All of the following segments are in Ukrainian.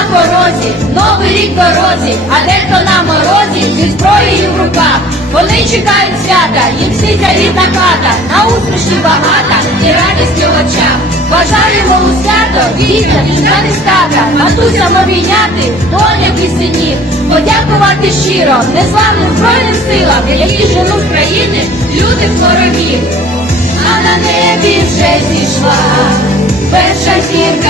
на порозі, новий рік дорозі, а дехто на морозі зі зброєю в руках. Вони чекають свята, їм сниться рідна хата, на усмішні багата і радість в очах. Бажаємо у свято, вітер, не стата, матусям обійняти, донях і синів, подякувати щиро неславним збройним силам, які женуть країни, люди хворобів. А на небі вже зійшла перша зірка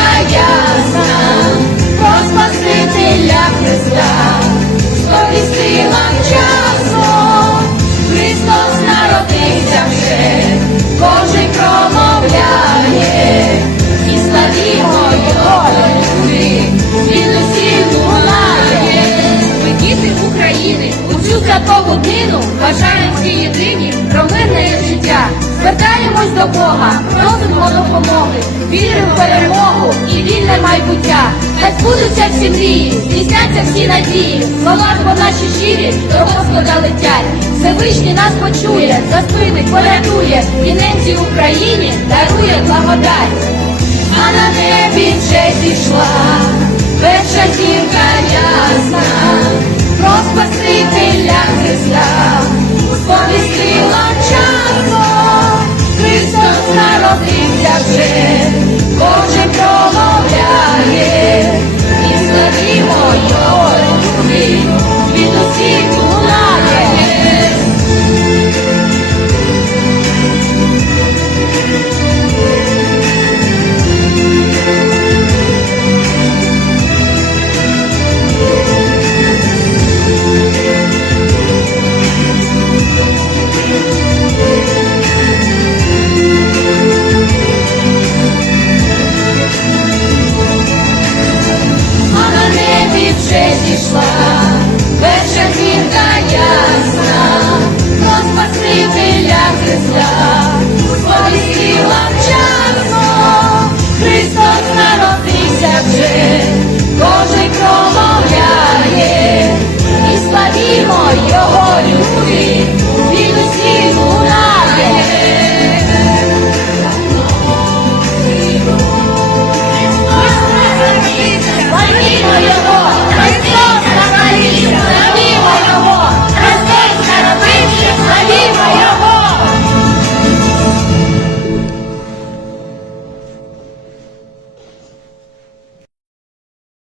святкову днину бажаємо всі єдині про мирне життя. Звертаємось до Бога, просимо допомоги, віримо в перемогу і вільне майбуття. Хай збудуться всі мрії, здійсняться всі надії, слова по наші щирі до Господа летять. Всевишній нас почує, заспинить, порятує, і ненці Україні дарує благодать. А на небі вже зійшла перша зірка